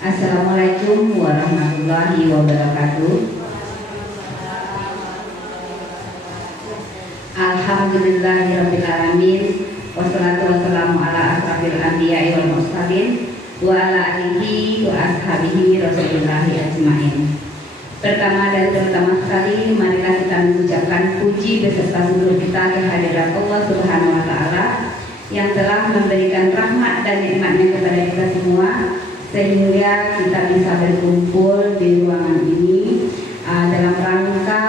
Assalamualaikum warahmatullahi wabarakatuh. Alhamdulillahirabbil alamin. Wassalatu wassalamu ala asrofil anbiya'i wal mursalin wa ala alihi wa ashabihi rasulillahi ajmain. Pertama dan terutama sekali, marilah kita mengucapkan puji beserta syukur kita kehadirat Allah Subhanahu wa taala yang telah memberikan rahmat dan nikmatnya kepada kita semua, sehingga kita bisa berkumpul di ruangan ini dalam rangka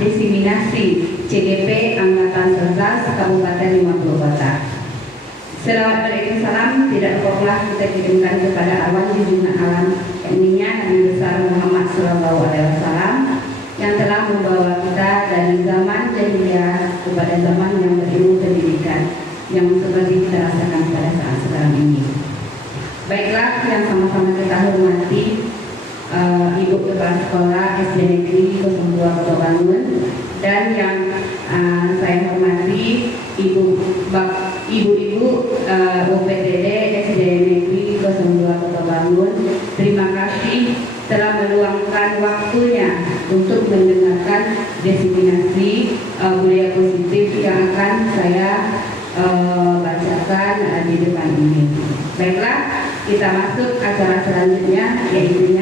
diseminasi CGP Angkatan 11 Kabupaten 50 Kota. Selawat salam tidak lupaklah kita kirimkan kepada arwah junjungan alam yakninya Nabi besar Muhammad SAW yang telah membawa kita dari zaman jahiliyah kepada zaman yang berilmu pendidikan yang seperti kita rasakan pada saat sekarang ini. Baiklah, yang sama-sama kita hormati Ibu Kepala Sekolah SD Negeri 02 Kota Bangun, dan yang saya hormati Ibu-ibu UPTD SD Negeri 02 Kota Bangun. Terima kasih telah meluangkan waktunya untuk mendengarkan diseminasi budaya positif yang akan saya bacakan di depan ini. Baiklah, kita masuk acara selanjutnya, yaitu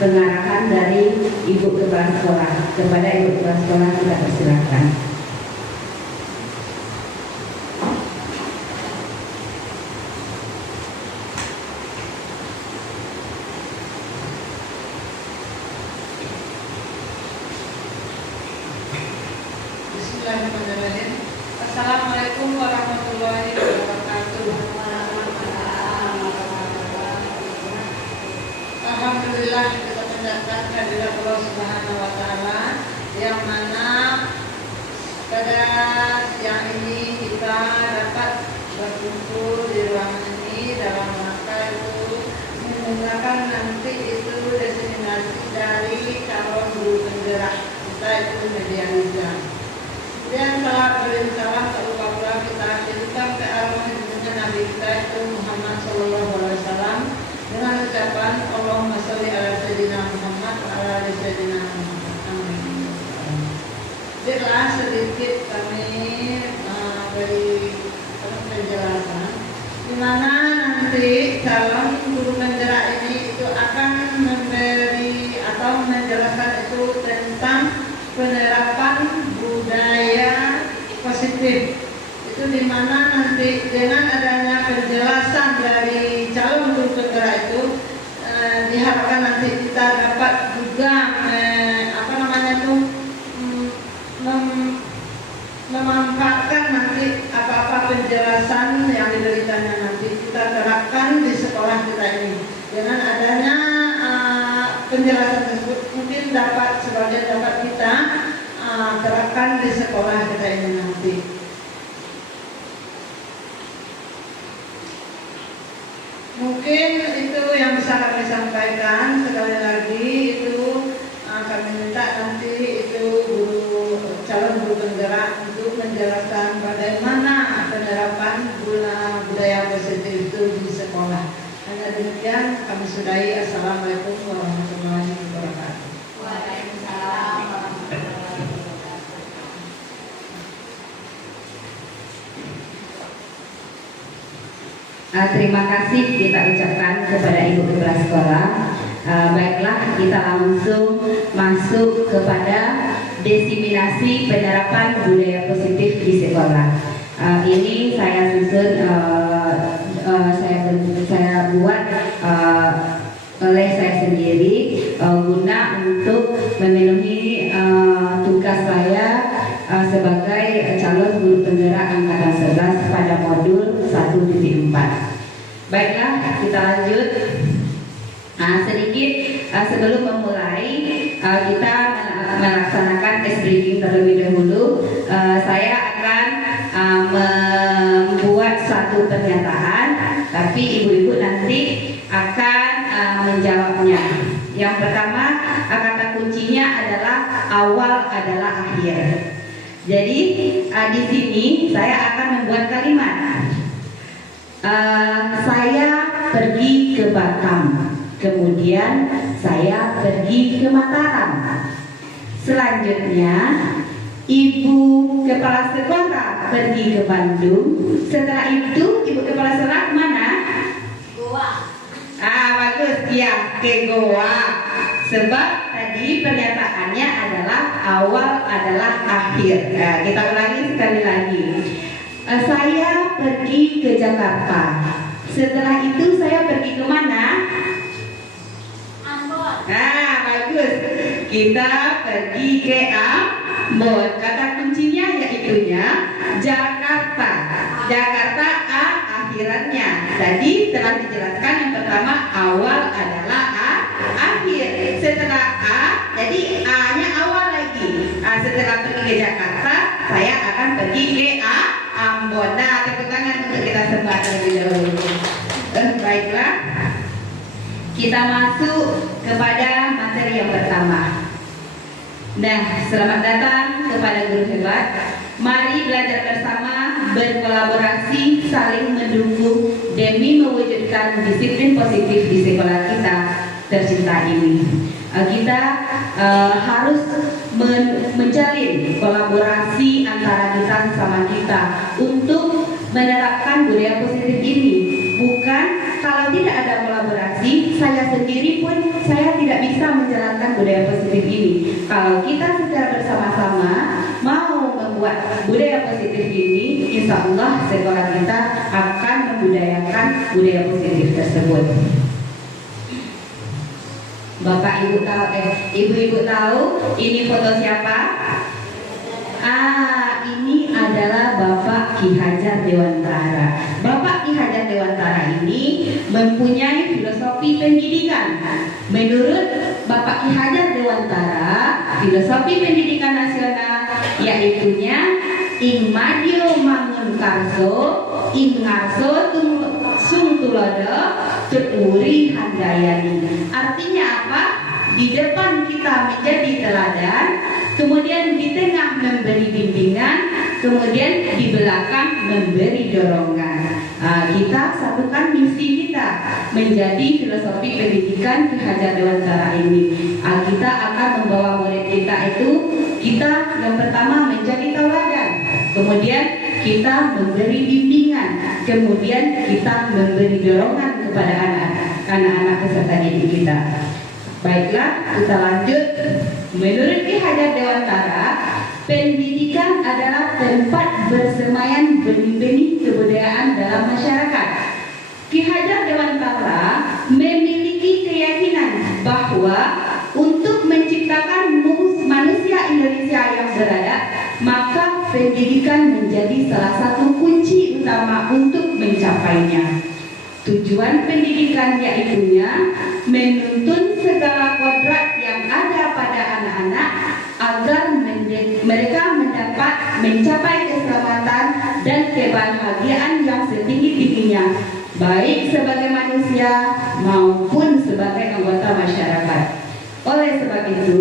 pengarahan dari Ibu Kepala Sekolah. Kepada Ibu Kepala Sekolah kita persilakan. Bismillahirrahmanirrahim. Assalamualaikum warahmatullahi wabarakatuh. Alhamdulillah, kita mendatangkan kehadirat Allah Subhanahu wa taala yang mana pada siang ini kita dapat berkumpul di ruangan ini dalam rangka itu mendengarkan nanti itu diseminasi dari calon guru penggerak kita itu media Liza. Dan salat berinsalam tak lupa pula kita kirimkan ke arwah junjungan Nabi kita itu Muhammad SAW dengan ucapan Allahumma sholli ala sayyidina Muhammad wa ala ali sayyidina Muhammad. Amin. Baiklah, sedikit kami beri penjelasan di mana nanti calon guru penggerak ini itu akan memberi atau menjelaskan itu tentang penerapan budaya positif. Itu di mana nanti dengan adanya penjelasan dari calon guru penggerak itu diharapkan nanti kita dapat juga memanfaatkan nanti apa-apa penjelasan yang diberikannya nanti kita terapkan di sekolah kita ini. Dengan adanya penjelasan tersebut mungkin sebagian dapat kita terapkan di sekolah kita ini nanti. Mungkin itu yang bisa kami sampaikan. Sekali lagi itu kami minta nanti itu calon guru penggerak untuk menjelaskan bagaimana penerapan budaya positif itu di sekolah. Hanya demikian kami sudahi. Assalamualaikum warahmatullahi wabarakatuh. Waalaikumsalam warahmatullahi wabarakatuh. Terima kasih kita ucapkan kepada Ibu Kepala Sekolah. Baiklah, kita langsung masuk kepada diseminasi penerapan budaya positif di sekolah. Ini saya susun, saya buat oleh saya sendiri guna untuk memenuhi tugas saya sebagai calon guru penggerak angkatan 11 pada modul 1.4. Baiklah, kita lanjut. Sedikit sebelum memulai kita melaksanakan test briefing terlebih dahulu. Saya akan membuat satu pernyataan, tapi ibu-ibu nanti akan menjawabnya. Yang pertama, kata kuncinya adalah awal adalah akhir. Jadi di sini saya akan membuat kalimat. Saya pergi ke Batam. Kemudian saya pergi ke Mataram. Selanjutnya Ibu Kepala Sekolah pergi ke Bandung. Setelah itu Ibu Kepala Sekolah mana? Goa. Bagus ya, ke Goa. Sebab tadi pernyataannya adalah awal adalah akhir. Kita ulangi sekali lagi. Saya pergi ke Jakarta. Setelah itu saya pergi ke mana? Ambon. Bagus. Kita pergi ke Ambon. Kata kuncinya yaitunya Jakarta. Jakarta akhirannya. Tadi telah dijelaskan yang pertama awal adalah akhir. Setelah jadi A-nya awal lagi. Setelah pergi ke Jakarta, saya akan pergi ke Ambon. Nah, tepuk tangan untuk kita sembah terlebih dahulu. Baiklah. Kita masuk kepada materi yang pertama. Nah, selamat datang kepada guru hebat. Mari belajar bersama, berkolaborasi, saling mendukung demi mewujudkan disiplin positif di sekolah kita tercinta ini. Kita harus menjalin kolaborasi antara kita sama kita untuk menerapkan budaya positif ini. Bukan kalau tidak ada kolaborasi, saya sendiri pun saya tidak bisa menjalankan budaya positif ini. Kalau kita secara bersama-sama mau membuat budaya positif ini, insya Allah sekolah kita akan membudayakan budaya positif tersebut. Bapak Ibu tahu, Ibu-ibu tahu ini foto siapa? Ini adalah Bapak Ki Hajar Dewantara. Bapak Ki Hajar Dewantara ini mempunyai filosofi pendidikan. Menurut Bapak Ki Hajar Dewantara, filosofi pendidikan nasional yaitunya ing madyo mangun karso, ing ngarso sung tulodo tuturi handayani. Artinya apa? Di depan kita menjadi teladan, kemudian di tengah memberi bimbingan, kemudian di belakang memberi dorongan. Kita satukan misi kita menjadi filosofi pendidikan Ki Hajar Dewantara ini. Kita akan membawa murid kita itu, kita yang pertama menjadi tauladan, kemudian kita memberi bimbingan, kemudian kita memberi dorongan kepada anak-anak peserta didik kita. Baiklah, kita lanjut. Menurut Ki Hajar Dewantara, pendidikan adalah tempat bersemayam benih-benih kebudayaan dalam masyarakat. Ki Hajar Dewantara memiliki keyakinan bahwa untuk menciptakan manusia Indonesia yang beradab, maka pendidikan menjadi salah satu kunci utama untuk mencapainya. Tujuan pendidikan yaitunya menuntun segala kodrat yang ada pada anak-anak agar mereka mendapat mencapai keselamatan dan kebahagiaan yang setinggi-tingginya, baik sebagai manusia maupun sebagai anggota masyarakat. Oleh sebab itu,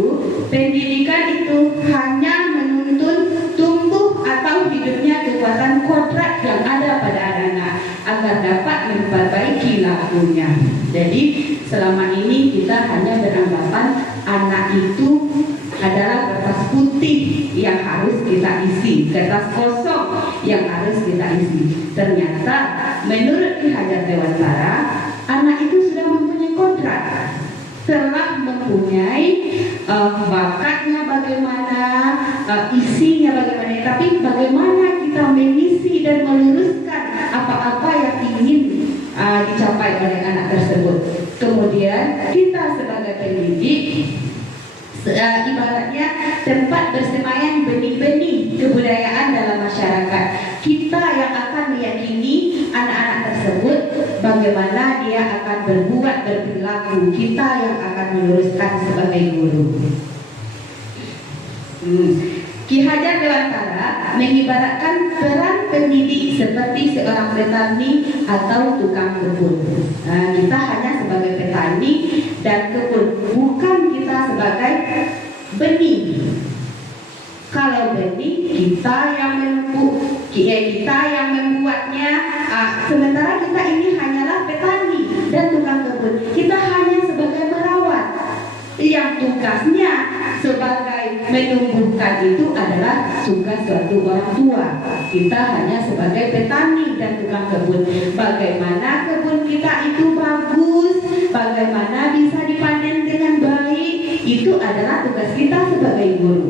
pendidikan itu hanya menuntun tumbuh atau hidupnya kekuatan kodrat yang ada pada anak-anak agar dapat memperbaiki lakunya. Jadi selama ini kita hanya beranggapan anak itu adalah kertas putih yang harus kita isi, kertas kosong yang harus kita isi. Ternyata menurut Ki Hajar Dewantara, anak itu sudah mempunyai kodrat, telah mempunyai bakatnya bagaimana, isinya bagaimana, tapi bagaimana kita mengisi dan meluruskan apa-apa yang ingin dicapai oleh anak tersebut. Kemudian kita sebagai pendidik ibaratnya tempat bersemayam benih-benih kebudayaan dalam masyarakat. Kita yang akan meyakini anak-anak tersebut bagaimana dia akan berbuat berperilaku. Kita yang akan meluruskan sebagai guru. Ki Hajar Dewantara mengibaratkan peran pendidik seperti seorang petani atau tukang kebun. Kita hanya sebagai petani dan kebun, bukan kita sebagai benih. Kalau benih kita yang menepuk, kita yang membuatnya. Sementara kita ini hanyalah petani dan tukang kebun. Kita hanya yang tugasnya sebagai menumbuhkan itu adalah tugas suatu orang tua. Kita hanya sebagai petani dan tukang kebun. Bagaimana kebun kita itu bagus, bagaimana bisa dipanen dengan baik, itu adalah tugas kita sebagai guru.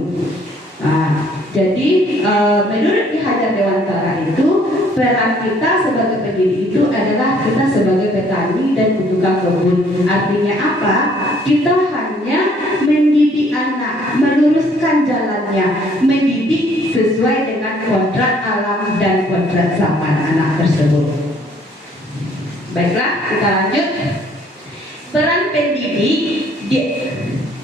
Jadi menurut Ki Hajar Dewantara itu peran kita sebagai pendidik itu adalah kita sebagai petani dan tukang kebun. Artinya apa? Kita hanya mendidik anak, meluruskan jalannya, mendidik sesuai dengan kodrat alam dan kodrat zaman anak tersebut. Baiklah, kita lanjut. Peran pendidik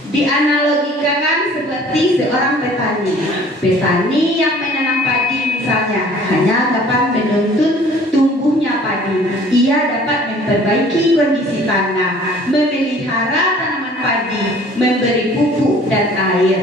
dianalogikan seperti seorang petani. Petani yang menanam padi misalnya hanya dapat menuntut tumbuhnya padi. Ia dapat memperbaiki kondisi tanah, memelihara tanaman padi, memberi pupuk dan air,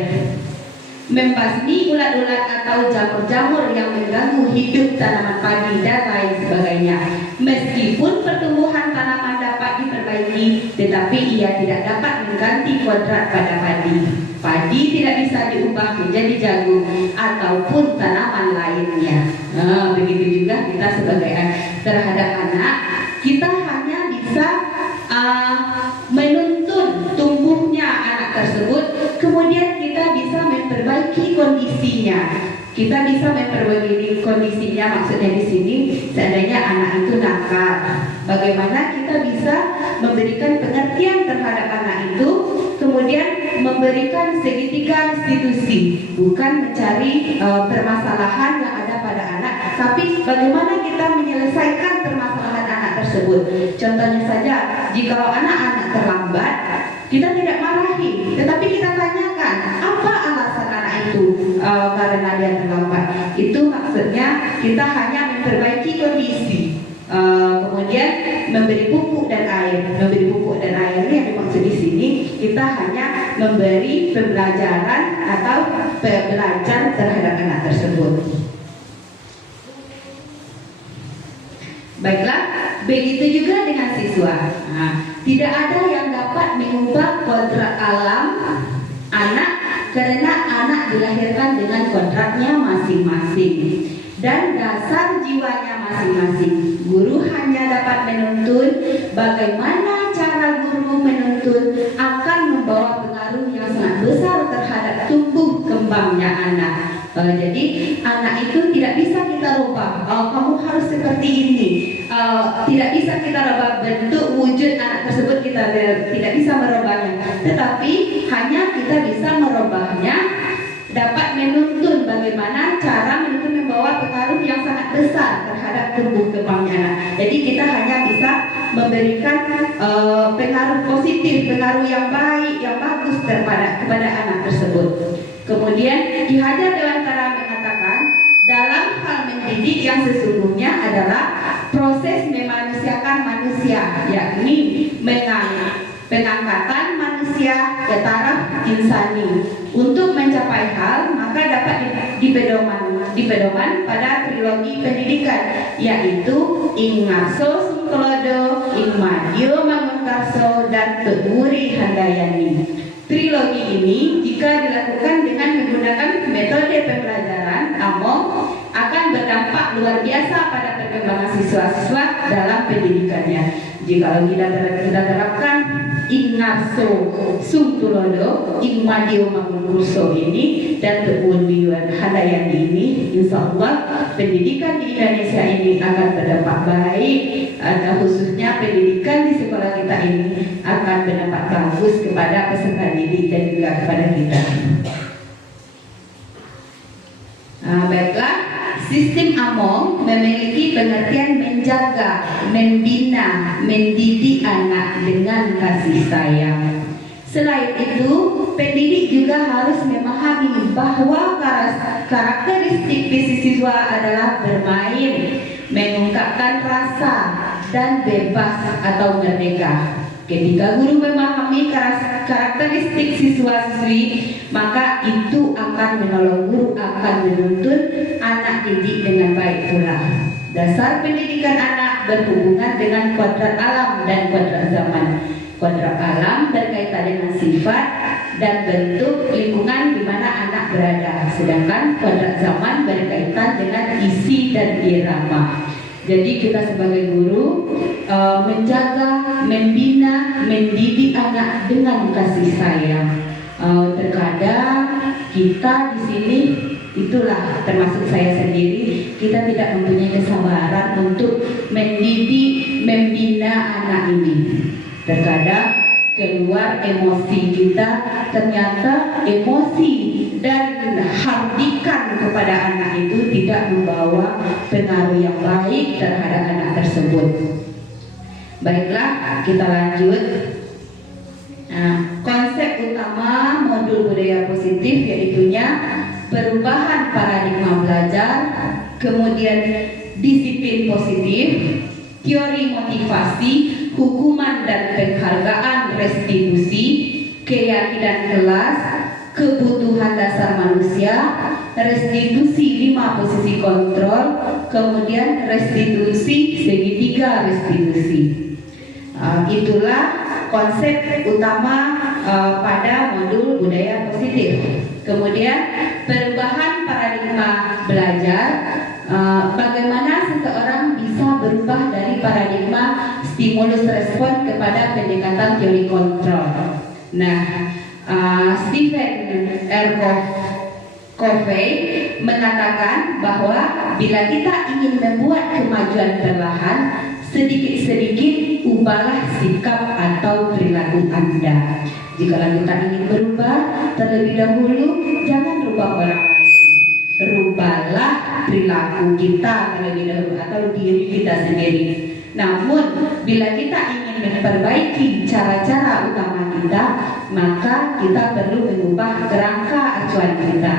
membasmi ulat-ulat atau jamur-jamur yang mengganggu hidup tanaman padi dan lain sebagainya. Meskipun pertumbuhan tanaman dapat diperbaiki, tetapi ia tidak dapat mengganti kodrat pada padi. Padi tidak bisa diubah menjadi jagung ataupun tanaman lainnya. Begitu juga kita sebagai terhadap anak, kita hanya bisa menuntun tumbuhnya anak tersebut, kemudian kita bisa memperbaiki kondisinya. Kita bisa memperbaiki kondisinya, maksudnya di sini seandainya anak itu nakal, bagaimana kita bisa memberikan pengertian terhadap anak itu, kemudian memberikan segitiga restitusi, bukan mencari permasalahan yang ada pada anak, tapi bagaimana kita menyelesaikan permasalahan anak tersebut. Contohnya saja, jikalau anak-anak terlambat, kita tidak marahi, tetapi kita tanyakan apa alasan anak itu karena dia terlambat. Itu maksudnya kita hanya memperbaiki kondisi, kemudian memberi pupuk dan air. Memberi pupuk dan air ini yang dimaksud di sini, kita hanya memberi pembelajaran atau belajar terhadap anak tersebut. Baiklah, begitu juga dengan siswa. Tidak ada yang dapat mengubah kodrat alam anak karena anak dilahirkan dengan kodratnya masing-masing dan dasar jiwanya masing-masing. Guru hanya dapat menuntun. Bagaimana cara guru menuntun akan membawa pengaruh yang sangat besar terhadap tumbuh kembangnya anak. Jadi anak itu tidak bisa kita rubah. Kamu harus seperti ini. Tidak bisa kita rubah bentuk wujud anak tersebut, kita tidak bisa merubahnya. Tetapi hanya kita bisa merubahnya, dapat menuntun bagaimana cara menuntun membawa pengaruh yang sangat besar terhadap tumbuh kembangnya anak. Jadi kita hanya bisa memberikan pengaruh positif, pengaruh yang baik, yang bagus kepada anak tersebut. Kemudian Ki Hajar Dewantara mengatakan dalam hal mendidik yang sesungguhnya adalah proses memanusiakan manusia, yakni pengangkatan manusia ke taraf insani. Untuk mencapai hal maka dapat dipedoman pada trilogi pendidikan, yaitu Ing Ngarso Sungkolodo, Ing Madyo Mangunkarso, dan Teuri Handayani. Trilogi ini jika dilakukan dengan menggunakan metode pembelajaran AMOM akan berdampak luar biasa pada perkembangan siswa-siswa dalam pendidikannya. Jika kita terapkan Ing Ngarso Sungtulodo, Ing Madyo Mangunkarso ini dan Teuri Handayani ini, insya Allah pendidikan di Indonesia ini akan berdampak baik. Khususnya pendidikan di sekolah kita ini akan berdampak bagus kepada peserta didik dan juga kepada kita. Baiklah, sistem AMOM memiliki pengertian menjaga, membina, mendidik anak dengan kasih sayang. Selain itu, pendidik juga harus memahami bahwa karakteristik siswa adalah bermain, mengungkapkan rasa, dan bebas atau merdeka. Ketika guru memahami karakteristik siswa-siswi, maka itu akan menolong guru akan menuntun anak didik dengan baik pula. Dasar pendidikan anak berhubungan dengan kuadrat alam dan kuadrat zaman. Kuadrat alam berkaitan dengan sifat dan bentuk lingkungan di mana anak berada, sedangkan kuadrat zaman berkaitan dengan isi dan irama. Jadi kita sebagai guru menjaga, membina, mendidik anak dengan kasih sayang. Terkadang kita di sini, itulah termasuk saya sendiri, kita tidak mempunyai kesabaran untuk mendidik, membina anak ini. Terkadang keluar emosi kita, ternyata emosi dan hardikan kepada anak itu tidak membawa pengaruh yang baik terhadap anak tersebut. Baiklah, kita lanjut. Konsep utama modul budaya positif yaitunya perubahan paradigma belajar, kemudian disiplin positif, teori motivasi, hukuman dan penghargaan restitusi, keyakinan kelas, kebutuhan dasar manusia, restitusi 5 posisi kontrol, kemudian restitusi segitiga restitusi. Itulah konsep utama pada modul budaya positif. Kemudian perubahan paradigma belajar, bagaimana seseorang bisa berubah dari paradigma stimulus respon kepada pendekatan teori kontrol. Nah, Stephen R. Covey mengatakan bahwa bila kita ingin membuat kemajuan perlahan, sedikit-sedikit ubahlah sikap atau perilaku Anda. Jika kita ingin berubah, terlebih dahulu jangan rubah orang lain, rubahlah perilaku kita terlebih dahulu atau diri kita sendiri. Namun bila kita ingin memperbaiki cara-cara utama kita, maka kita perlu mengubah kerangka acuan kita.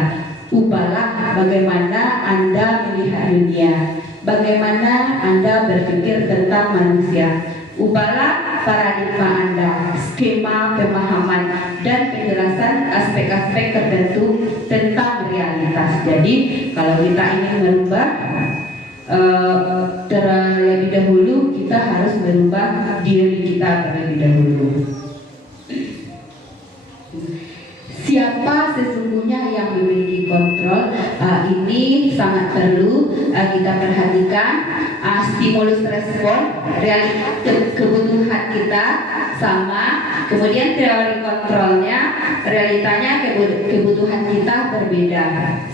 Ubahlah bagaimana Anda melihat dunia, bagaimana Anda berpikir tentang manusia. Ubahlah paradigma Anda, skema pemahaman dan penjelasan aspek-aspek tertentu tentang realitas. Jadi kalau kita ingin merubah, terlebih dahulu kita harus merubah diri kita terlebih dahulu. Siapa sesungguhnya yang memiliki kontrol? Ini sangat perlu kita perhatikan. Stimulus respon, realitas kebutuhan kita sama, kemudian teori kontrolnya, realitanya kebutuhan kita berbeda.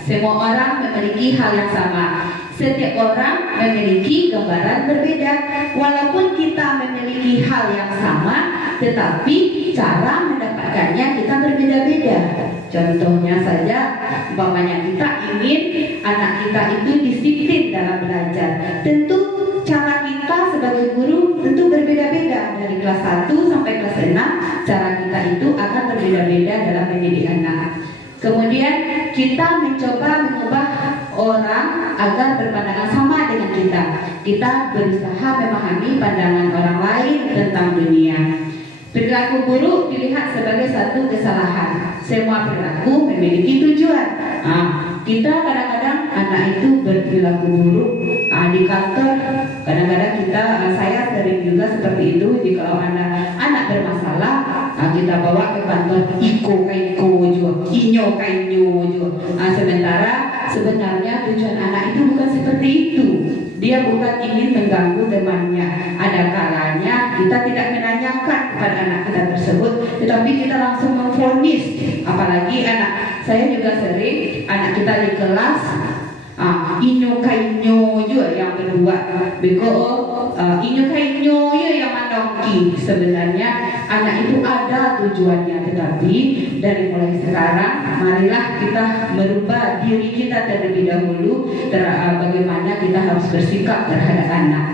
Semua orang memiliki hal yang sama. Setiap orang memiliki gambaran berbeda. Walaupun kita memiliki hal yang sama, tetapi cara mendapatkannya kita berbeda-beda. Contohnya saja, umpamanya kita ingin anak kita itu disiplin dalam belajar. Tentu cara kita sebagai guru tentu berbeda-beda. Dari kelas 1 sampai kelas 6, cara kita itu akan berbeda-beda dalam mendidik anak. Kemudian kita mencoba mengubah orang agar berpandangan sama dengan kita. Kita berusaha memahami pandangan orang lain tentang dunia. Perilaku buruk dilihat sebagai satu kesalahan. Semua perilaku memiliki tujuan. Kita kadang-kadang anak itu berperilaku buruk di kantor. Kadang-kadang saya sering juga seperti itu. Jika anak bermasalah, kita bawa ke kantor, iko juga, inyo juga. Sementara sebenarnya tujuan anak itu bukan seperti itu. Dia bukan ingin mengganggu temannya. Ada kalanya kita tidak menanyakan kepada anak kita tersebut, tetapi kita langsung memvonis. Apalagi anak saya juga sering, anak kita di kelas inyo juga yang kedua, beko inyo yang mandongki. Sebenarnya anak itu ada tujuannya, tetapi dari mulai sekarang marilah kita merubah diri kita terlebih dahulu, bagaimana kita harus bersikap terhadap anak.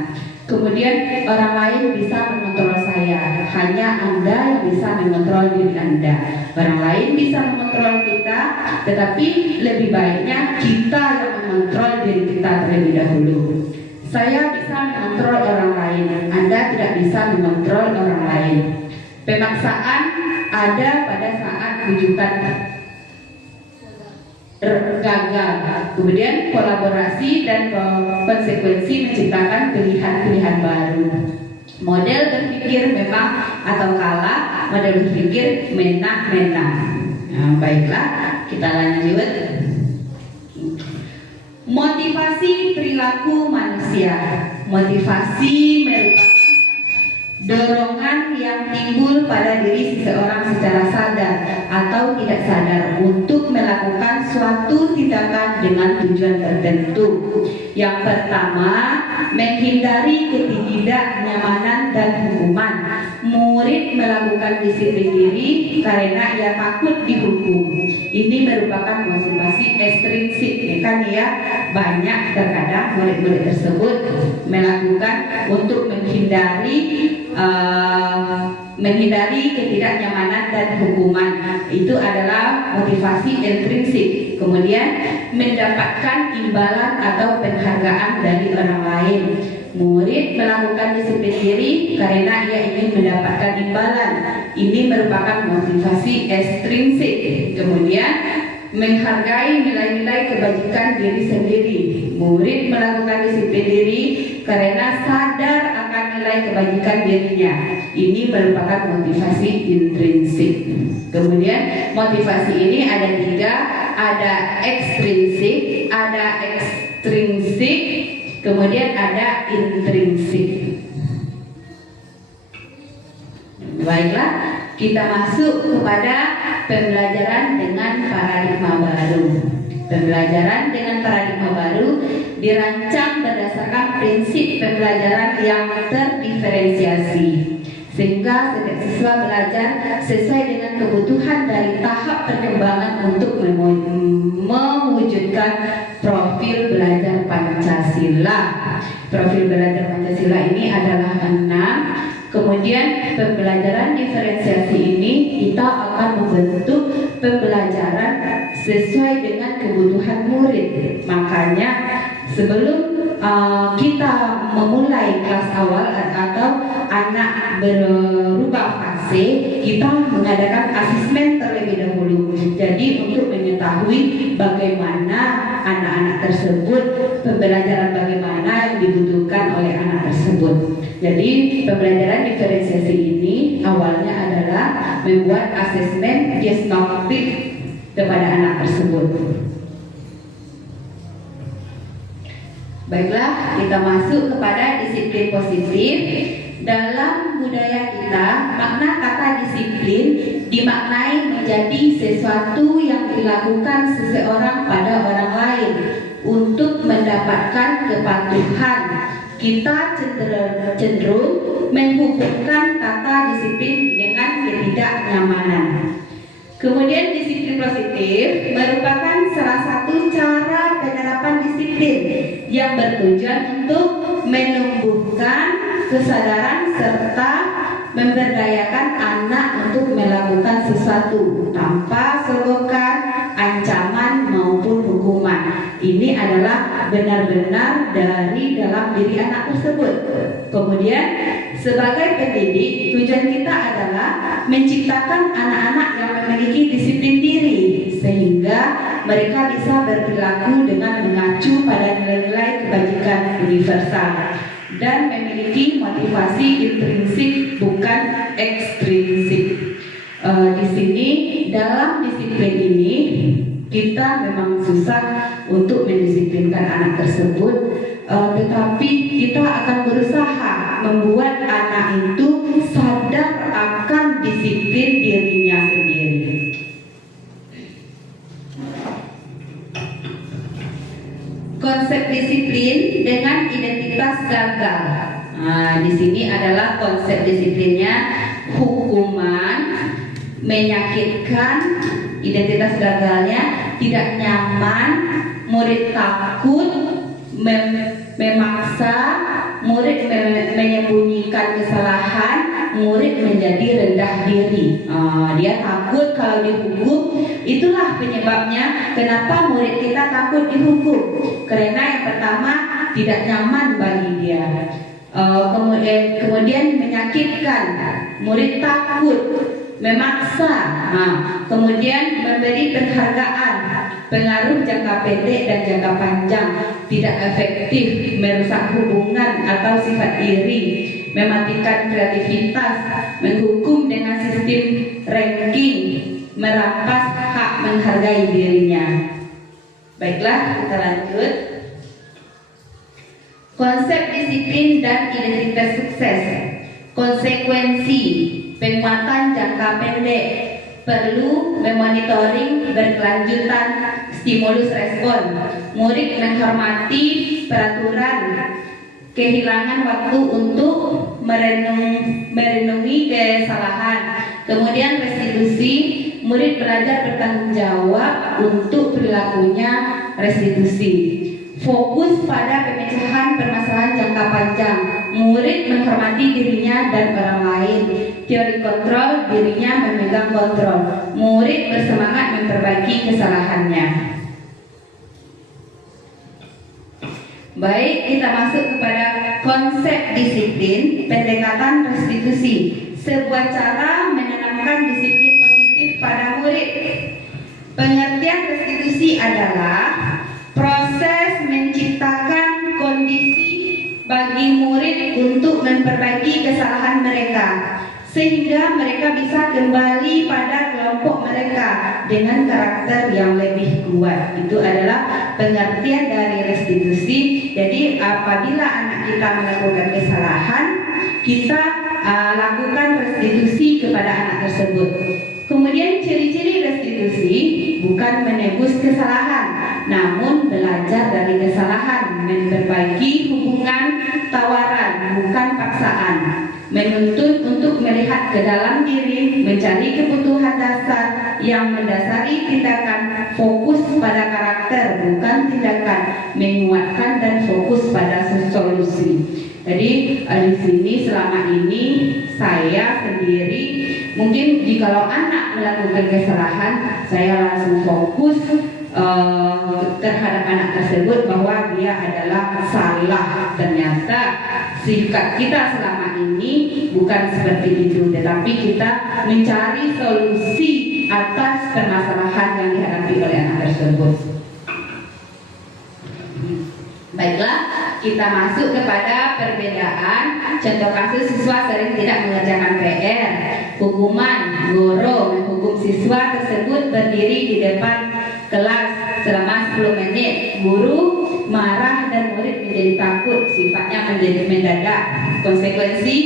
Kemudian orang lain bisa mengontrol saya, hanya Anda yang bisa mengontrol diri Anda. Orang lain bisa mengontrol kita, tetapi lebih baiknya kita yang mengontrol diri kita terlebih dahulu. Saya bisa mengontrol orang lain, Anda tidak bisa mengontrol orang lain. Pemaksaan ada pada saat rujukan gagal. Kemudian kolaborasi dan konsekuensi menciptakan pilihan-pilihan baru. Model berpikir memang atau kalah, model berpikir mena-mena. Nah, baiklah, kita lanjut. Motivasi perilaku manusia. Motivasi merupakan dorongan yang timbul pada diri seseorang secara sadar atau tidak sadar untuk melakukan suatu tindakan dengan tujuan tertentu. Yang pertama, menghindari ketidaknyamanan dan hukuman. Murid melakukan disiplin diri karena ia takut dihukum. Ini merupakan motivasi ekstrinsik, kan ya, banyak terkadang murid-murid tersebut melakukan untuk menghindari ketidaknyamanan dan hukuman. Itu adalah motivasi intrinsik. Kemudian mendapatkan imbalan atau penghargaan dari orang lain. Murid melakukan disiplin diri karena ia ingin mendapatkan imbalan. Ini merupakan motivasi ekstrinsik. Kemudian menghargai nilai-nilai kebajikan diri sendiri. Murid melakukan disiplin diri karena sadar akan nilai kebajikan dirinya. Ini merupakan motivasi intrinsik. Kemudian motivasi ini ada 3, ada ekstrinsik, ada ekstrinsik, kemudian ada intrinsik. Baiklah, kita masuk kepada pembelajaran dengan paradigma baru. Pembelajaran dengan paradigma baru dirancang berdasarkan prinsip pembelajaran yang terdiferensiasi, sehingga setiap siswa belajar sesuai dengan kebutuhan dari tahap perkembangan untuk mewujudkan profil belajar Pancasila. Profil belajar Pancasila ini adalah 6. Kemudian pembelajaran diferensiasi ini kita akan membentuk pembelajaran sesuai dengan kebutuhan murid. Makanya sebelum kita memulai kelas awal atau anak berubah fase, kita mengadakan asesmen terlebih dahulu. Jadi untuk mengetahui bagaimana anak-anak tersebut, pembelajaran bagaimana yang dibutuhkan oleh anak tersebut. Jadi pembelajaran diferensiasi ini awalnya adalah membuat asesmen diagnostik kepada anak tersebut. Baiklah, kita masuk kepada disiplin positif. Dalam budaya kita, makna kata disiplin dimaknai menjadi sesuatu yang dilakukan seseorang pada orang lain untuk mendapatkan kepatuhan. Kita cenderung menghubungkan kata disiplin dengan ketidaknyamanan. Kemudian disiplin positif merupakan salah satu cara penerapan disiplin yang bertujuan untuk menumbuhkan kesadaran serta memberdayakan anak untuk melakukan sesuatu tanpa solokan, ancaman maupun hukuman. Ini adalah benar-benar dari dalam diri anak tersebut. Kemudian sebagai pendidik, tujuan kita adalah menciptakan anak-anak yang memiliki disiplin diri sehingga mereka bisa berperilaku dengan mengacu pada nilai-nilai kebajikan universal dan memiliki motivasi intrinsik bukan ekstrinsik. Di sini dalam disiplin ini kita memang susah untuk mendisiplinkan anak tersebut, tetapi kita akan berusaha membuat anak itu sadar akan disiplin dirinya sendiri. Konsep disiplin dengan identitas gagal. Nah, di sini adalah konsep disiplinnya hukuman, menyakitkan, identitas gagalnya tidak nyaman, murid takut, memaksa, murid menyembunyikan kesalahan, murid menjadi rendah diri. Dia takut kalau dihukum. Itulah penyebabnya kenapa murid kita takut dihukum. Karena yang pertama tidak nyaman bagi dia. Kemudian menyakitkan, murid takut, memaksa, kemudian memberi penghargaan, pengaruh jangka pendek dan jangka panjang, tidak efektif, merusak hubungan atau sifat iri, mematikan kreativitas, menghukum dengan sistem ranking, merampas hak menghargai dirinya. Baiklah, kita lanjut. Konsep disiplin dan identitas sukses. Konsekuensi penguatan jangka pendek, perlu memonitoring berkelanjutan stimulus respon. Murid menghormati peraturan, kehilangan waktu untuk merenungi kesalahan. Kemudian restitusi, murid belajar bertanggung jawab untuk perilakunya. Restitusi fokus pada pemecahan permasalahan jangka panjang, murid menghormati dirinya dan orang lain. Teori kontrol, dirinya memegang kontrol, murid bersemangat memperbaiki kesalahannya. Baik, kita masuk kepada konsep disiplin, pendekatan restitusi, sebuah cara menanamkan disiplin positif pada murid. Pengertian restitusi adalah proses menciptakan kondisi bagi murid untuk memperbaiki kesalahan mereka, sehingga mereka bisa kembali pada kelompok mereka dengan karakter yang lebih kuat. Itu adalah pengertian dari restitusi. Jadi apabila anak kita melakukan kesalahan, kita lakukan restitusi kepada anak tersebut. Kemudian ciri-ciri restitusi bukan menebus kesalahan, namun belajar dari kesalahan, memperbaiki hubungan tawaran, bukan paksaan, menuntut untuk melihat ke dalam diri, mencari kebutuhan dasar yang mendasari tindakan, fokus pada karakter, bukan tindakan, menguatkan dan fokus pada solusi. Jadi di sini selama ini saya sendiri, mungkin jikalau anak melakukan kesalahan, saya langsung fokus terhadap anak tersebut bahwa dia adalah salah. Ternyata sikap kita selama ini bukan seperti itu, tetapi kita mencari solusi atas permasalahan yang dihadapi oleh anak tersebut. Baiklah, kita masuk kepada perbedaan contoh kasus siswa sering tidak mengerjakan PR. Hukuman, guru menghukum siswa tersebut berdiri di depan kelas selama 10 menit. Guru marah dan murid menjadi takut, sifatnya menjadi mendadak. Konsekuensi,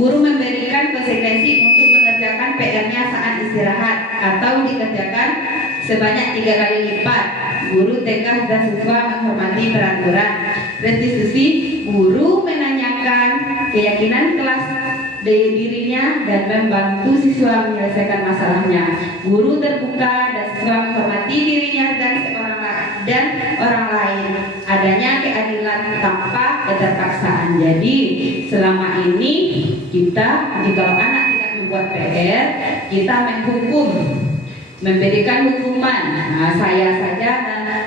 guru memberikan konsekuensi untuk mengerjakan PR-nya saat istirahat atau dikerjakan sebanyak 3 kali lipat. Guru tegas dan siswa menghormati peraturan. Restitusi, guru menanyakan keyakinan kelas dirinya dan membantu siswa menyelesaikan masalahnya. Guru terbuka dan siswa menghormati dirinya dan orang lain. Adanya keadilan tanpa keterpaksaan. Jadi selama ini kita, jika anak tidak membuat PR, kita menghukum, memberikan hukuman. Nah, saya saja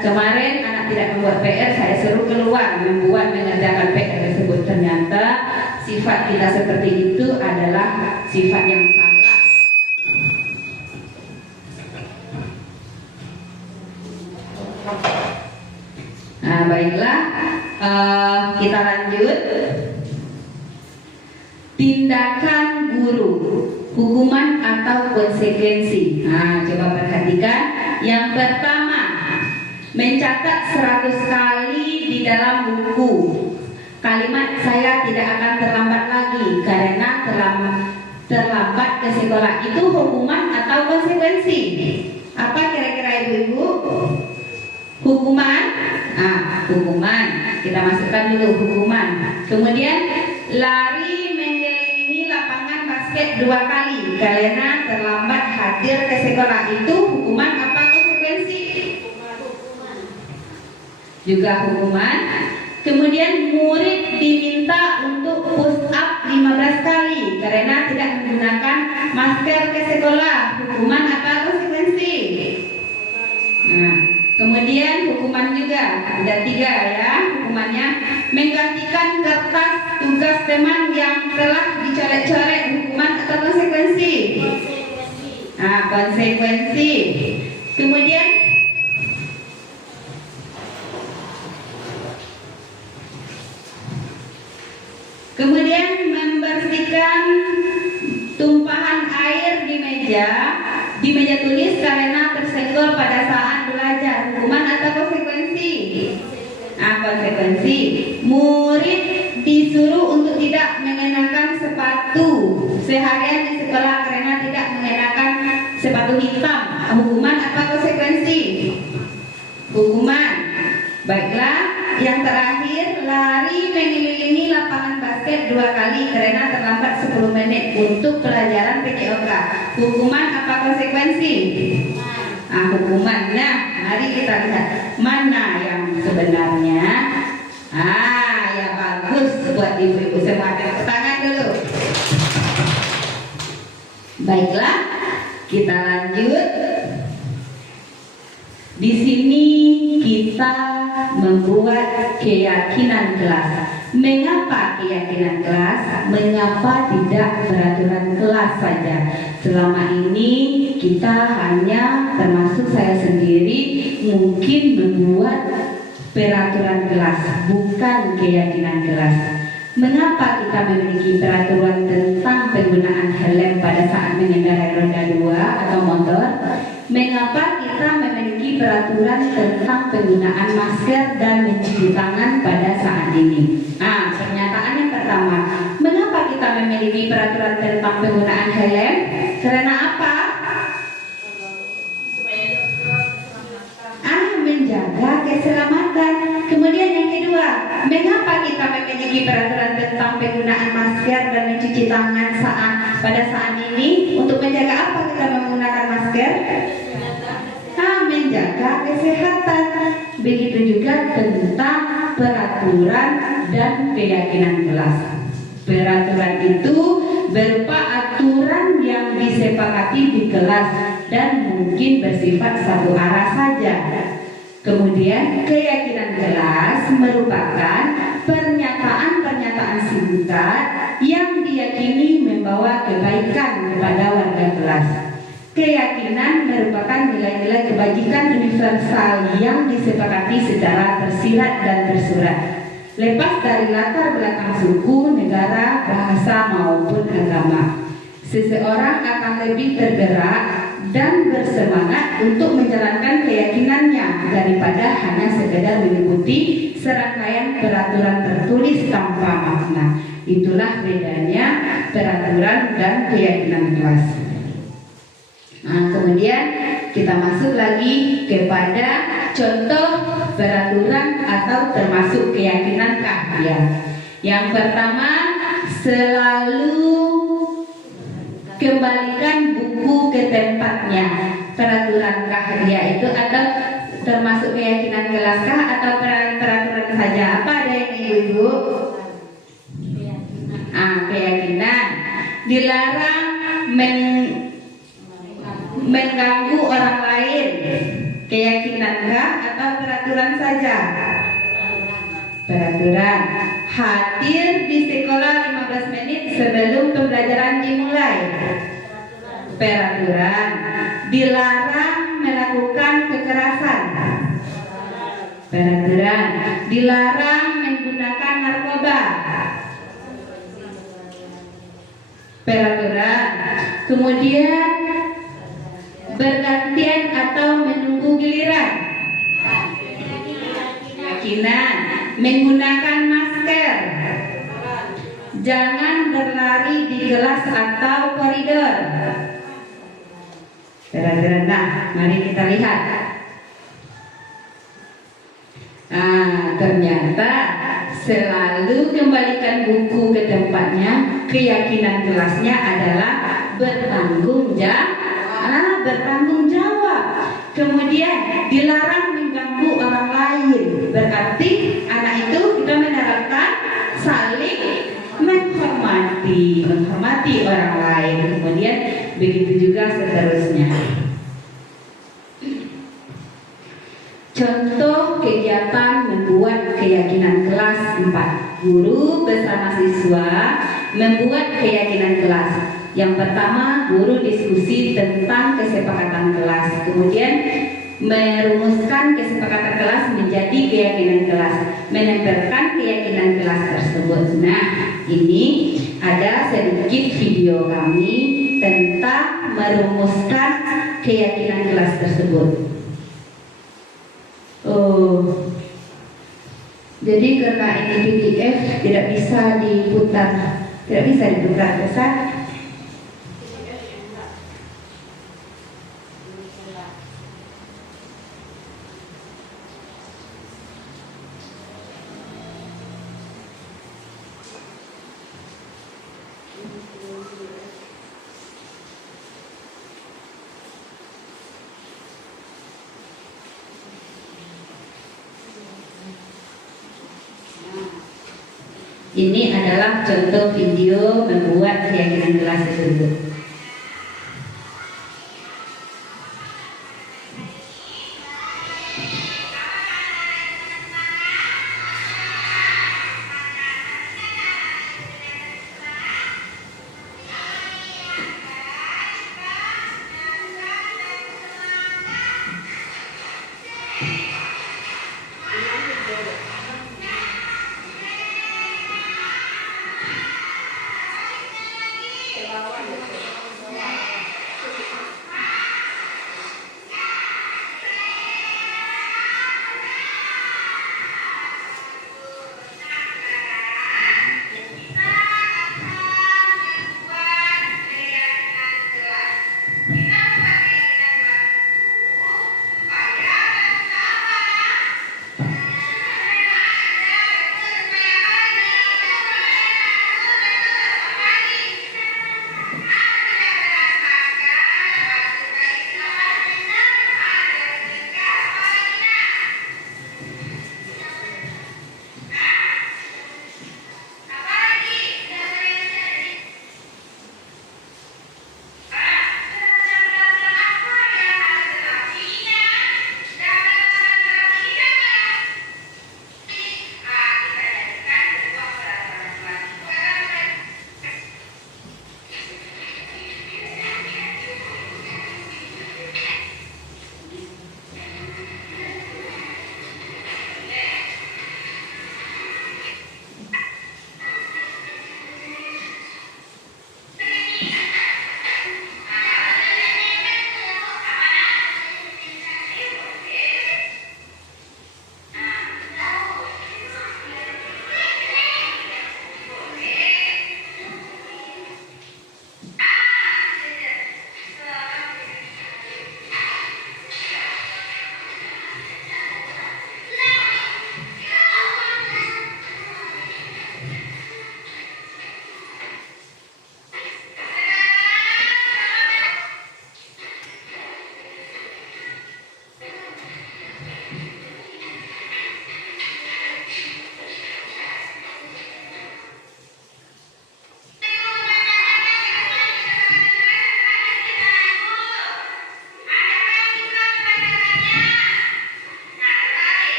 kemarin anak tidak membuat PR, saya suruh keluar mengerjakan PR tersebut. Ternyata sifat kita seperti itu adalah sifat yang salah. Nah, baiklah, kita lanjut. Tindakan guru, hukuman atau konsekuensi. Nah, coba perhatikan. Yang pertama, mencatat 100 kali di dalam buku kalimat "saya tidak akan terlambat lagi" karena terlambat ke sekolah. Itu hukuman atau konsekuensi? Apa kira-kira ibu-ibu? Hukuman? Hukuman. Kita masukkan dulu hukuman. Kemudian lari mengelilingi lapangan basket 2 kali karena terlambat hadir ke sekolah. Itu hukuman apa konsekuensi? Juga hukuman. Kemudian murid diminta untuk push up 15 kali karena tidak menggunakan masker ke sekolah. Hukuman apa konsekuensi? Nah, kemudian hukuman juga ada 3 ya. Hukumannya menggantikan kertas tugas teman yang telah dicoret-coret. Hukuman atau konsekuensi? Nah, konsekuensi. Kemudian di meja tulis karena tersenggol pada saat belajar. Hukuman atau konsekuensi? Konsekuensi. Murid disuruh untuk tidak mengenakan sepatu seharian di sekolah karena tidak mengenakan sepatu hitam. Hukuman atau konsekuensi? Hukuman. Baiklah, yang terakhir, lari mengelilingi lapangan basket 2 kali karena terlambat 10 menit untuk pelajaran PKOK. Hukuman apa konsekuensi? Hukuman. Nah, mari kita lihat mana yang sebenarnya. Ya bagus buat ibu-ibu semua. Tepuk tangan dulu. Baiklah, kita lanjut. Di sini kita membuat keyakinan kelas. Mengapa keyakinan kelas? Mengapa tidak peraturan kelas saja? Selama ini kita hanya, termasuk saya sendiri, mungkin membuat peraturan kelas, bukan keyakinan kelas. Mengapa kita memiliki peraturan tentang penggunaan helm pada saat mengendarai roda 2 atau motor? Mengapa kita memiliki peraturan tentang penggunaan masker dan mencuci tangan pada saat ini? Pernyataan yang pertama, mengapa kita memiliki peraturan tentang penggunaan helm? Karena apa? Menjaga keselamatan. Kemudian yang kedua, mengapa kita memiliki peraturan tentang penggunaan masker dan mencuci tangan pada saat ini? Untuk menjaga apa kita menggunakan masker? Menjaga kesehatan. Begitu juga tentang peraturan dan keyakinan kelas. Peraturan itu berupa aturan yang disepakati di kelas dan mungkin bersifat satu arah saja. Kemudian keyakinan kelas merupakan pernyataan-pernyataan singkat yang diyakini membawa kebaikan kepada warga kelas. Keyakinan merupakan nilai-nilai kebajikan universal yang disepakati secara tersirat dan tersurat, lepas dari latar belakang suku, negara, bahasa maupun agama. Seseorang akan lebih tergerak dan bersemangat untuk menjalankan keyakinannya daripada hanya sekedar mengikuti serangkaian peraturan tertulis tanpa makna. Itulah bedanya peraturan dan keyakinan kelas. Kemudian kita masuk lagi kepada contoh peraturan atau termasuk keyakinan kahiyah. Yang pertama, selalu kembalikan buku ke tempatnya. Peraturan kahiyah itu atau termasuk keyakinan kelaskah atau peraturan saja? Apa ada yang ibu? Keyakinan. Dilarang mengganggu orang lain. Keyakinankah atau peraturan saja? Peraturan. Hadir di sekolah 15 menit sebelum pembelajaran dimulai. Peraturan. Dilarang melakukan kekerasan. Peraturan. Dilarang menggunakan narkoba. Peraturan. Kemudian bergantian atau menunggu giliran. Keyakinan. Menggunakan masker. Jangan berlari di kelas atau koridor. Peraturan. Mari kita lihat. Ternyata selalu kembalikan buku ke tempatnya. Keyakinan kelasnya adalah bertanggung jawab. Kemudian dilarang mengganggu orang lain. Berarti anak itu kita menerapkan saling menghormati orang lain. Kemudian begitu juga seterusnya. Contoh kegiatan membuat keyakinan kelas 4. Guru bersama siswa membuat keyakinan kelas. Yang pertama, guru diskusi tentang kesepakatan kelas. Kemudian merumuskan kesepakatan kelas menjadi keyakinan kelas, menempelkan keyakinan kelas tersebut. Nah, ini ada sedikit video kami tentang merumuskan keyakinan kelas tersebut. Jadi karena ini PDF tidak bisa diputar besar. Ini adalah contoh video membuat keyakinan kelas tersebut.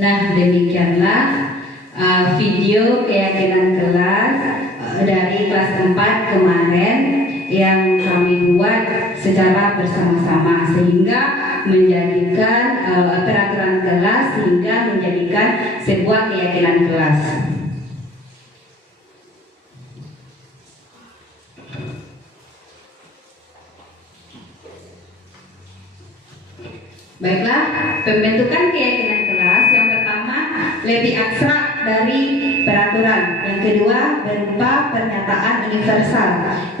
Nah, demikianlah video keyakinan kelas dari kelas 4 kemarin yang kami buat secara bersama-sama sehingga menjadikan peraturan kelas sehingga menjadikan sebuah keyakinan kelas. Baiklah, pembentukan keyakinan kelas yang pertama lebih abstrak dari peraturan, yang kedua berupa pernyataan universal,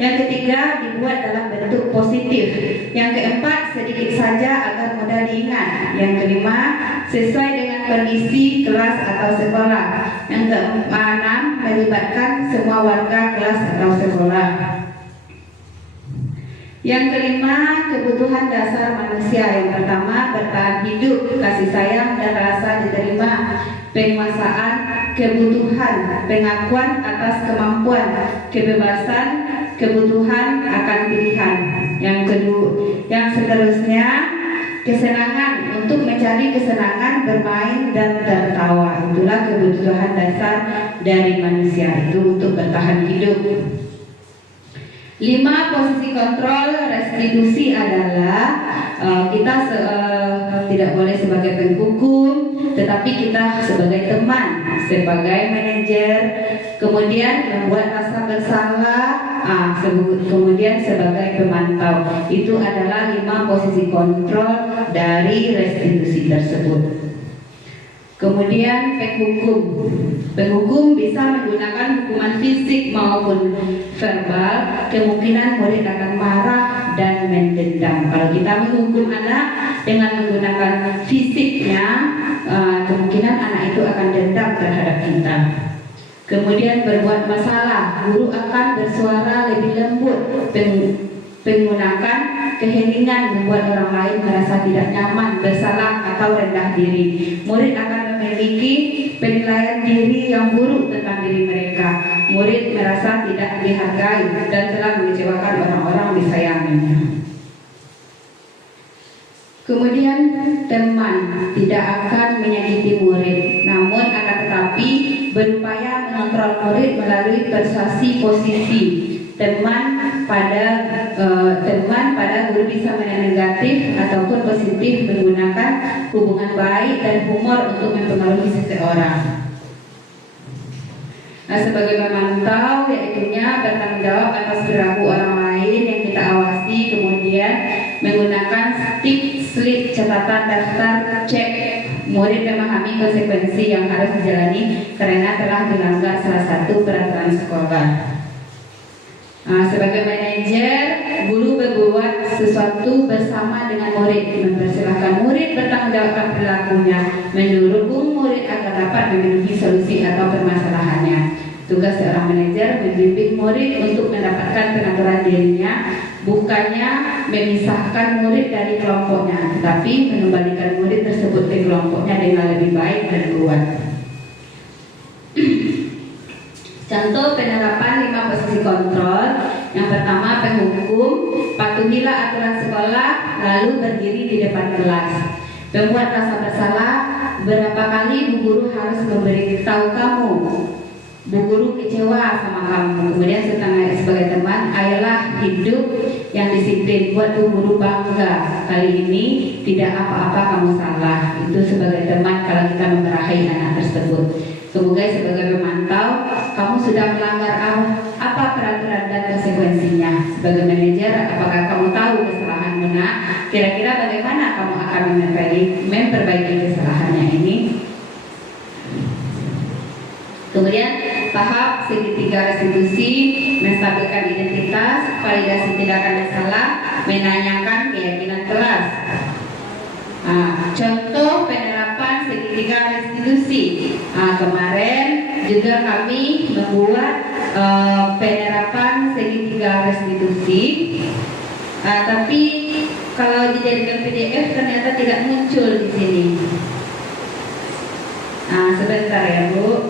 yang ketiga dibuat dalam bentuk positif, yang keempat sedikit saja agar mudah diingat, yang kelima sesuai dengan kondisi kelas atau sekolah, yang keenam melibatkan semua warga kelas atau sekolah. Yang kelima, kebutuhan dasar manusia. Yang pertama, bertahan hidup, kasih sayang dan rasa diterima, penguasaan kebutuhan, pengakuan atas kemampuan, kebebasan, kebutuhan akan pilihan. Yang seterusnya, kesenangan, untuk mencari kesenangan, bermain dan tertawa. Itulah kebutuhan dasar dari manusia itu untuk bertahan hidup. 5. Posisi kontrol restitusi adalah kita tidak boleh sebagai penghukum, tetapi kita sebagai teman, sebagai manajer, kemudian membuat rasa bersalah, kemudian sebagai pemantau. Itu adalah 5 posisi kontrol dari restitusi tersebut. Kemudian penghukum. Penghukum bisa menggunakan hukuman fisik maupun verbal. Kemungkinan murid akan marah dan mendendam. Kalau kita menghukum anak dengan menggunakan fisiknya, kemungkinan anak itu akan dendam terhadap kita. Kemudian berbuat masalah, guru akan bersuara lebih lembut, menggunakan keheningan membuat orang lain merasa tidak nyaman, bersalah atau rendah diri. Murid akan memiliki penilaian diri yang buruk tentang diri mereka. Murid merasa tidak dihargai dan telah mengecewakan orang-orang disayanginya. Kemudian teman tidak akan menyakiti murid, namun akan tetapi berupaya mengontrol murid melalui persuasi posisi. Teman pada guru bisa negatif ataupun positif menggunakan hubungan baik dan humor untuk mempengaruhi seseorang. Sebagai pemantau, yaitunya bertanggung jawab atas perilaku orang lain yang kita awasi, kemudian menggunakan slip catatan daftar cek. Murid memahami konsekuensi yang harus dijalani karena telah dilanggar salah satu peraturan sekolah. Sebagai manajer, guru berbuat sesuatu bersama dengan murid, mempersilahkan murid bertanggung jawab perilakunya, mendukung murid agar dapat memenuhi solusi atau permasalahannya. Tugas seorang manajer membimbing murid untuk mendapatkan pengaturan dirinya, bukannya memisahkan murid dari kelompoknya, tetapi mengembalikan murid tersebut ke kelompoknya dengan lebih baik dan kuat. Contoh penerapan 5 posisi kontrol. Yang pertama, penghukum, patuhilah aturan sekolah, lalu berdiri di depan kelas. Membuat rasa bersalah, berapa kali bu guru harus memberitahu kamu? Bu guru kecewa sama kamu. Kemudian sebagai teman, ayolah hidup yang disiplin, buat bu guru bangga. Kali ini tidak apa-apa kamu salah. Itu sebagai teman kalau kita memarahi anak tersebut. Kemudian sebagai pemantau, kamu sudah melanggar apa peraturan dan konsekuensinya. Sebagai manajer, apakah kamu tahu kesalahanmu nak? Kira-kira bagaimana kamu akan memperbaiki kesalahannya ini? Kemudian tahap segitiga restitusi, menstabilkan identitas, validasi tindakan yang salah, menanyakan keyakinan kelas. Contoh penerapan segitiga restitusi. Kemarin juga kami membuat penerapan segitiga restitusi, tapi kalau dijadikan PDF ternyata tidak muncul di sini. Sebentar ya Bu.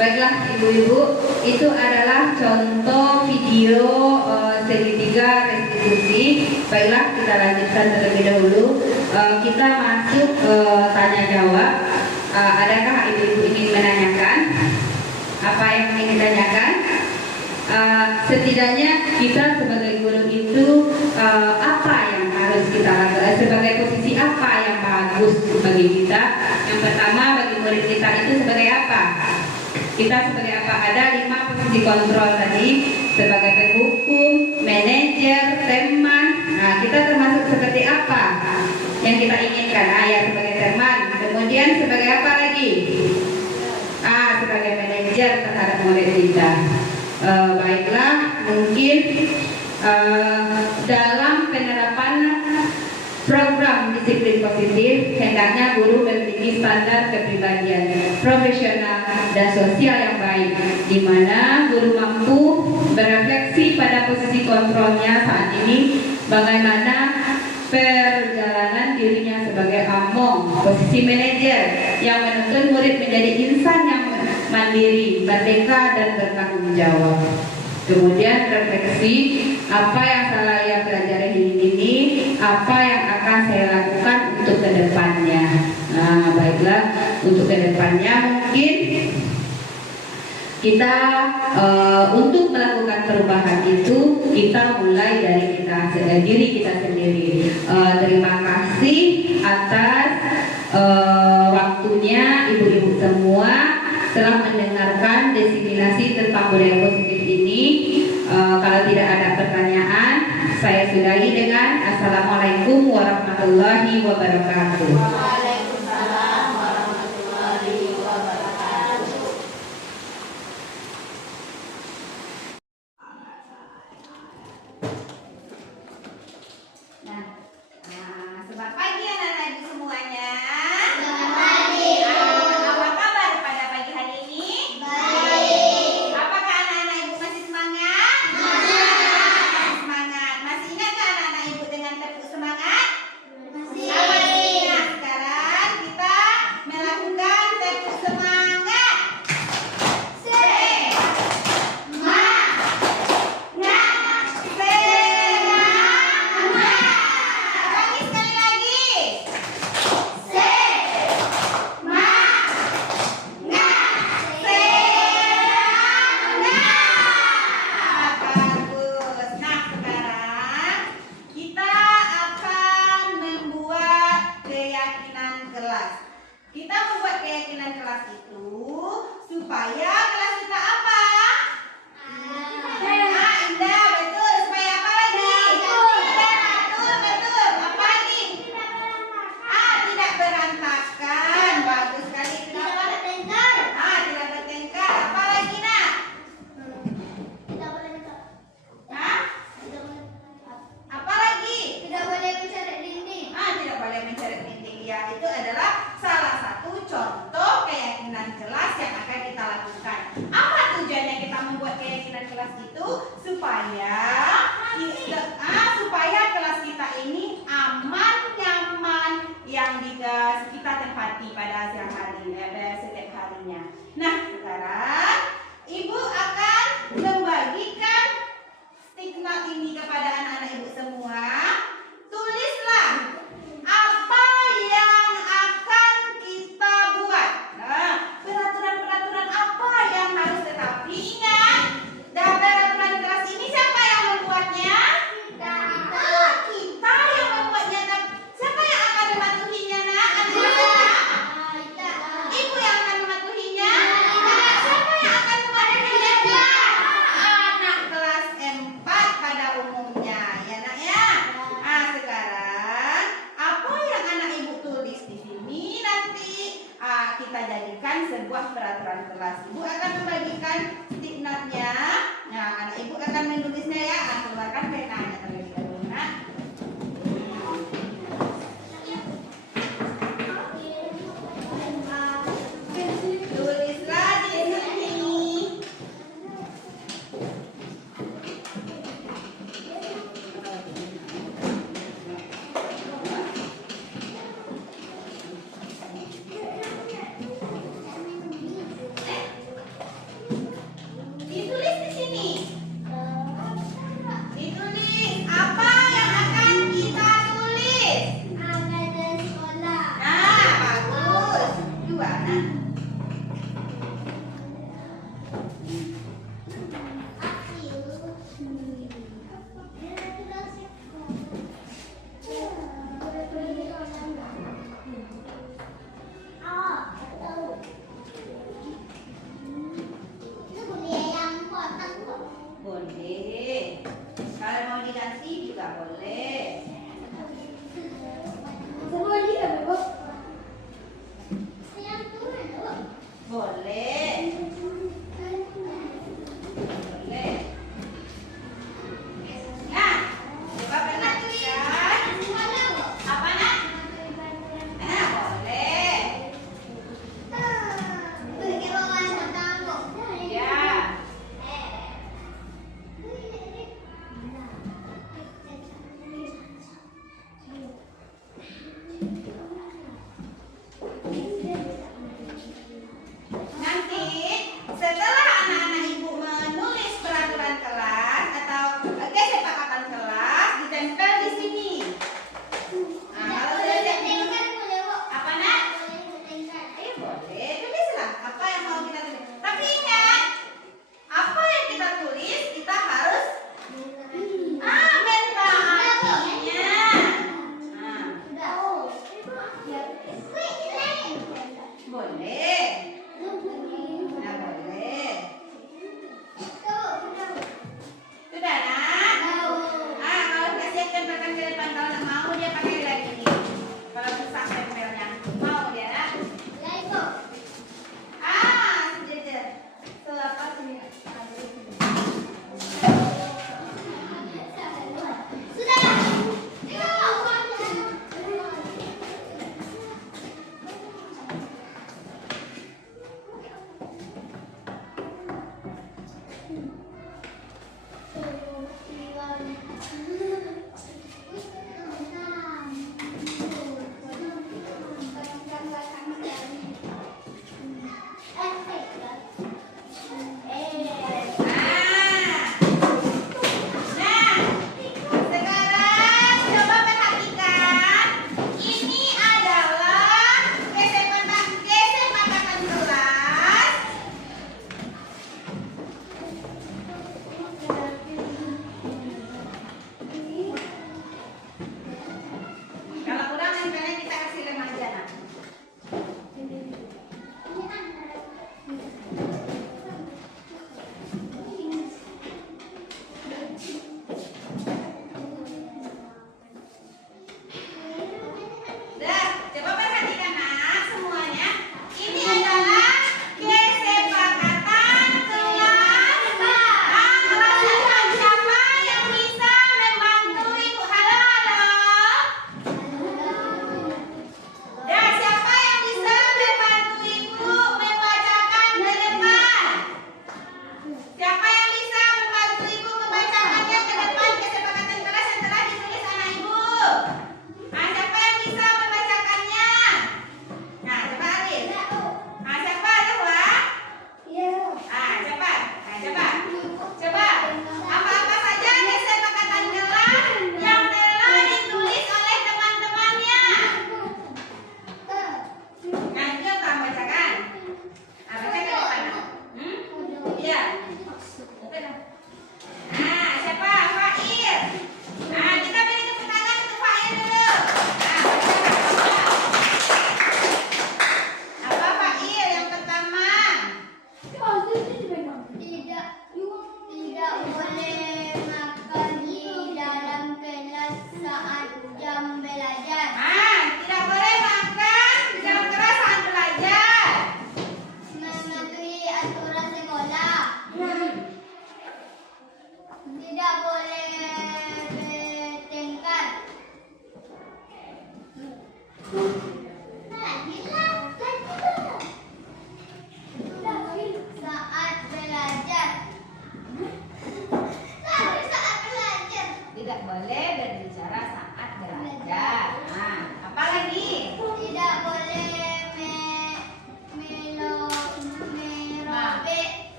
Baiklah ibu-ibu, itu adalah contoh video segitiga restitusi. Baiklah, kita lanjutkan terlebih dahulu. Kita masuk tanya jawab. setidaknya kita sebagai guru itu apa yang harus kita lakukan, sebagai posisi apa yang bagus bagi kita. Yang pertama, bagi murid kita itu sebagai apa? Kita sebagai apa? Ada 5 posisi kontrol tadi, sebagai penghukum, manajer, teman. Nah, kita termasuk seperti apa yang kita inginkan? Ya, sebagai teman. Kemudian sebagai apa lagi? Sebagai manajer terhadap murid kita. Baiklah, mungkin dalam penerapan program disiplin positif, hendaknya guru memiliki standar kepribadian profesional dan sosial yang baik, di mana guru mampu berefleksi pada posisi kontrolnya saat ini, bagaimana perjalanan dirinya sebagai among, posisi manajer yang menuntun murid menjadi insan yang mandiri, merdeka dan bertanggung jawab. Kemudian refleksi, apa yang saya pelajari ini, apa yang akan saya lakukan untuk kedepannya. Nah, baiklah, untuk kedepannya mungkin kita untuk melakukan perubahan itu kita mulai dari diri kita sendiri. Terima kasih atas waktunya ibu-ibu semua telah mendengarkan diseminasi tentang budaya positif ini. Kalau tidak ada pertanyaan, saya sudahi dengan Assalamualaikum warahmatullahi wabarakatuh. Waalaikumsalam warahmatullahi wabarakatuh. Nah, selamat pagi anak-anak ibu semuanya. Selamat pagi. Apa kabar pada pagi hari ini? Baik. Apakah anak-anak ibu masih semangat? Masih semangat. Masih ingatkah anak-anak ibu dengan tepuk semangat? Masih. Masih ingat. Sekarang kita melakukan tepuk semangat. Ulangi sekali lagi. Bagus. Nah, sekarang kita akan membuat keyakinan kelas. Kita membuat keyakinan kelas itu supaya kelas kita apa? Indah, betul. Supaya apa lagi? Betul. Apa lagi? Tidak berantakan. Bagus sekali. Kenapa? Tidak bertengkar. Apa lagi, nak? Apa lagi? Tidak boleh mencoret dinding. Tidak boleh mencoret dinding. Ya, itu adalah salah satu contoh keyakinan kelas yang akan kita lakukan. Apa tujuannya kita membuat keyakinan kelas itu? Supaya kelas kita ini aman, nyaman, yang kita tempati pada siang hari, setiap harinya. Nah, sekarang ibu akan membagikan stigma ini kepada anak-anak ibu semua. Tulislah apa yang akan kita buat. Nah, peraturan-peraturan apa yang harus tetapi ingat, dalam peraturan kelas ini siapa yang membuatnya? Kita yang membuatnya. Siapa yang akan mematuhinya, nak? Ibu yang akan mematuhinya? Siapa yang akan mematuhinya? Anak kelas 4 pada umumnya, ya nak ya. Sekarang apa yang anak ibu tulis di sini nanti kita jadikan sebuah peraturan kelas. Ibu akan membagikan sticknotnya. Nah, anak ibu akan menulisnya ya. Keluarkan penanya terlebih dahulu, nak. Tulislah di sini. Ditulis di sini. Ditulis Boleh, tulislah apa yang mau kita tulis. Tapi ingat, apa yang kita tulis kita harus minta artinya. Nah, boleh. Nah, boleh. Sudah, nak? Kalau kasih tempelkan ke depan, kalau nak mau dia pakai lagi ini. Kalau susah tempelnya, mau dia, nak? Let's go.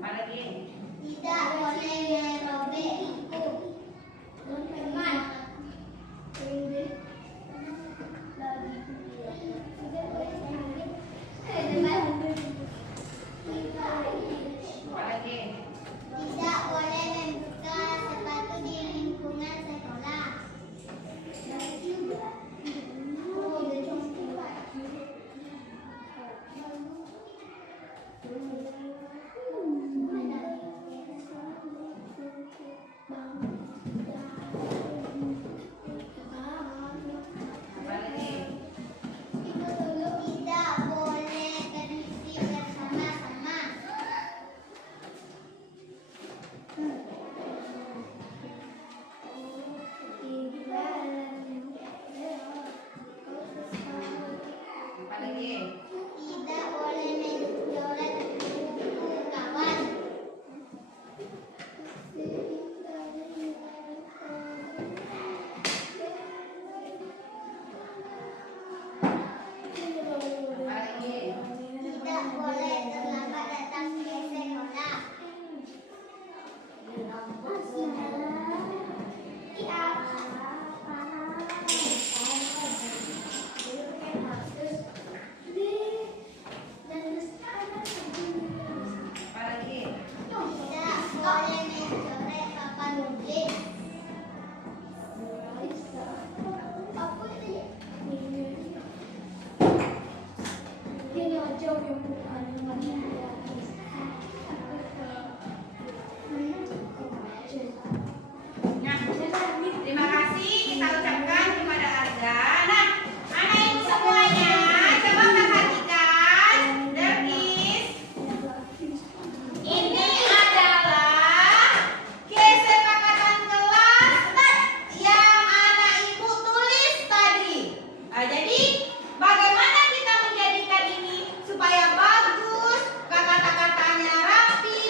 Apa lagi? Tidak boleh merobek buku. Teman. Apa lagi? Tidak boleh membuka sepatu di lingkungan sekolah. Apa lagi? Tidak boleh bermimpi bersama-sama. Apa lagi? Tidak boleh mencoret buku kawan. Apa lagi? Tidak boleh terlambat datang ke sekolah. Apa lagi? Tidak boleh mencoret papan nulis. Nah, terima kasih kita ucapkan kepada Arga. Nah, anak ibu semuanya, coba perhatikan, Derkis. Ini adalah kesepakatan kelas yang anak ibu tulis tadi. Jadi, bagaimana kita menjadikan ini supaya bagus, kata-katanya rapi,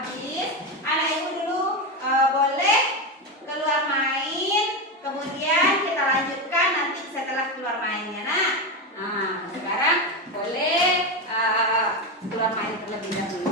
habis, anak ibu dulu boleh keluar main, kemudian kita lanjutkan nanti setelah keluar mainnya. Nah, sekarang boleh keluar main terlebih dahulu.